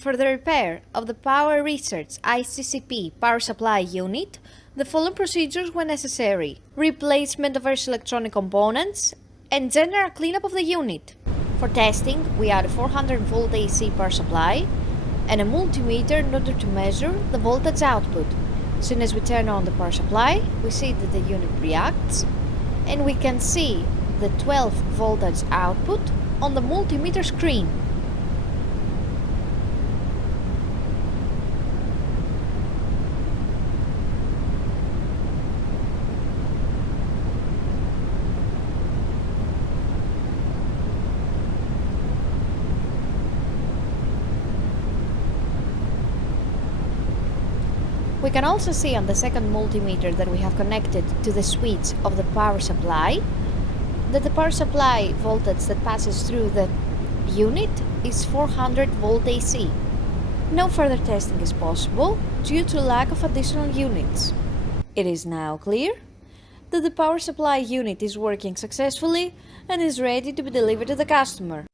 For the repair of the Power Research ICCP power supply unit, the following procedures were necessary: replacement of various electronic components and general cleanup of the unit. For testing, we had a 400-volt AC power supply and a multimeter in order to measure the voltage output. As soon as we turn on the power supply, we see that the unit reacts, and we can see the 12 voltage output on the multimeter screen. We can also see on the second multimeter that we have connected to the switch of the power supply that the power supply voltage that passes through the unit is 400 volt AC. No further testing is possible due to lack of additional units. It is now clear that the power supply unit is working successfully and is ready to be delivered to the customer.